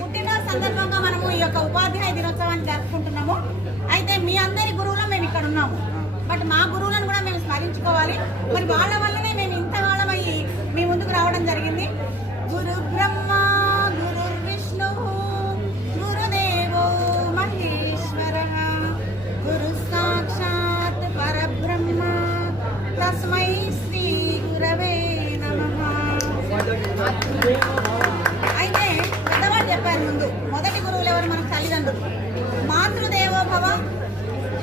పుట్టినరోజు సందర్భంగా మనము ఈ యొక్క ఉపాధ్యాయ దినోత్సవాన్ని జరుపుకుంటున్నాము. అయితే మీ అందరి గురువులు మేము ఇక్కడ ఉన్నాము. బట్ మా గురువులను కూడా మేము స్మరించుకోవాలి. మరి వాళ్ళ తల్లిదండ్రులు మాతృదేవోభవ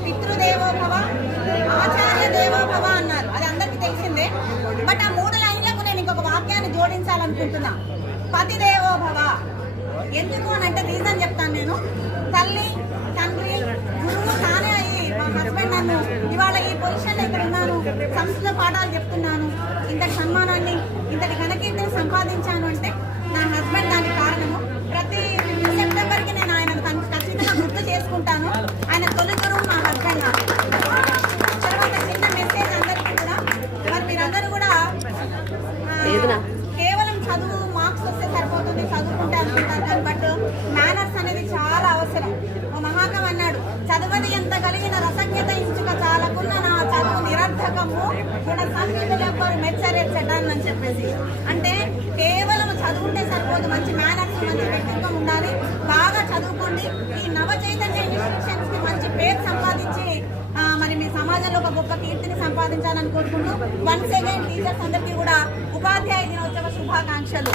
పితృదేవోభవ ఆచార్య దేవోభవ అన్నారు. అది అందరికీ తెలిసిందే. బట్ ఆ మూడు లైన్లకు నేను ఇంకొక వాక్యాన్ని జోడించాలనుకుంటున్నా. పతి ఎందుకు అని అంటే రీజన్ చెప్తాను నేను. తల్లి తండ్రి గురువు తానే అయ్యి మా హస్బెండ్ నన్ను ఇవాళ ఈ పొజిషన్ ఇక్కడ ఉన్నాను. సంస్కృత పాఠాలు చెప్తున్నాను ఆయన తొలి గురువు మా నాకు తర్వాత చిన్న మెసేజ్ అందరికీ కూడా. మరి మీరందరూ కూడా కేవలం చదువు మార్క్స్ వస్తే సరిపోతుంది చదువుకుంటే అనుకుంటారు కానీ బట్ మేనర్స్ అనేది చాలా అవసరం. ఓ మహాకవి అన్నాడు చదవది ఎంత కలిగిన రసజ్ఞత ఇంచుక చాలకున్న నా చదువు నిరర్థకము గుణ సంహితులెవ్వరు మెచ్చరెచ్చటాన్ని అని చెప్పేసి. అంటే కేవలం చదువుంటే సరిపోదు మంచి మేనర్స్ మంచి వ్యక్తిత్వం ఉండాలి. బాగా చదువుకోండి. ఈ నవ చైతన్య సమాజంలో ఒక గొప్ప కీర్తిని సంపాదించాలని కోరుకుంటూ వన్స్ అగైన్ టీచర్స్ అందరికీ కూడా ఉపాధ్యాయ దినోత్సవ శుభాకాంక్షలు.